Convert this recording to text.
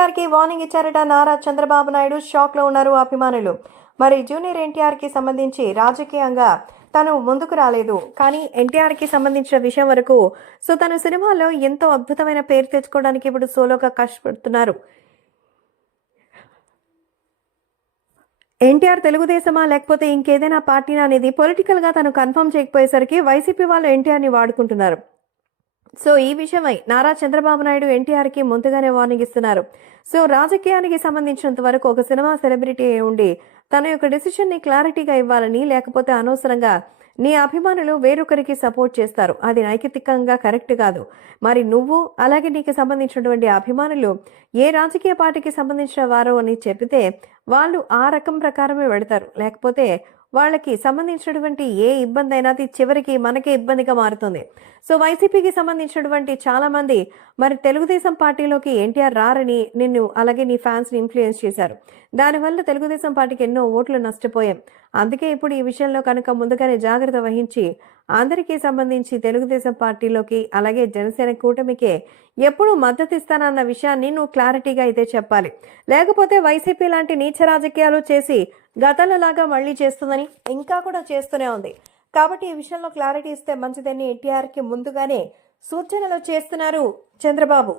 ఎన్టీఆర్కి వార్నింగ్ ఇచ్చారట నారా చంద్రబాబు నాయుడు. షాక్లో ఉన్నారు అభిమానులు. మరి జూనియర్ ఎన్టీఆర్కి సంబంధించి రాజకీయంగా తను ముందుకు రాలేదు, కానీ ఎన్టీఆర్కి సంబంధించిన విషయం వరకు తను సినిమాలో ఎంతో అద్భుతమైన పేరు తెచ్చుకోవడానికి ఇప్పుడు సోలోగా కష్టపడుతున్నారు. ఎన్టీఆర్ తెలుగుదేశమా లేకపోతే ఇంకేదైనా పార్టీనా అనేది పొలిటికల్గా తను కన్ఫర్మ్ చేయకపోయేసరికి వైసీపీ వాళ్ళు ఎన్టీఆర్ని వాడుకుంటున్నారు. ఈ విషయమై నారా చంద్రబాబు నాయుడు ఎన్టీఆర్కి ముందుగానే వార్నింగ్ ఇస్తున్నారు. రాజకీయానికి సంబంధించినంత వరకు ఒక సినిమా సెలబ్రిటీ ఉండి తన యొక్క డెసిషన్ని క్లారిటీగా ఇవ్వాలని, లేకపోతే అనవసరంగా నీ అభిమానులు వేరొకరికి సపోర్ట్ చేస్తారు, అది నైతికంగా కరెక్ట్ కాదు. మరి నువ్వు అలాగే నీకు సంబంధించినటువంటి అభిమానులు ఏ రాజకీయ పార్టీకి సంబంధించిన వారు అని చెబితే వాళ్ళు ఆ రకం ప్రకారమే వెళతారు. లేకపోతే వాళ్ళకి సంబంధించినటువంటి ఏ ఇబ్బంది అయినా అది చివరికి మనకే ఇబ్బందిగా మారుతుంది. వైసీపీకి సంబంధించినటువంటి చాలా మంది మరి తెలుగుదేశం పార్టీలోకి ఎన్టీఆర్ రారని నిన్ను అలాగే నీ ఫ్యాన్స్ని ఇన్ఫ్లుయెన్స్ చేశారు. దానివల్ల తెలుగుదేశం పార్టీకి ఎన్నో ఓట్లు నష్టపోయాం. అందుకే ఇప్పుడు ఈ విషయంలో కనుక ముందుగానే జాగ్రత్త వహించి అందరికీ సంబంధించి తెలుగుదేశం పార్టీలోకి అలాగే జనసేన కూటమికే ఎప్పుడు మద్దతు ఇస్తానన్న విషయాన్ని నువ్వు క్లారిటీగా అయితే చెప్పాలి. లేకపోతే వైసీపీ లాంటి నీచ రాజకీయాలు చేసి గతంలోలాగా మళ్ళీ చేస్తుందని ఇంకా కూడా చేస్తూనే ఉంది. కాబట్టి ఈ విషయంలో క్లారిటీ ఇస్తే మంచిదని ఎన్టీఆర్కి ముందుగానే సూచనలు చేస్తున్నారు చంద్రబాబు.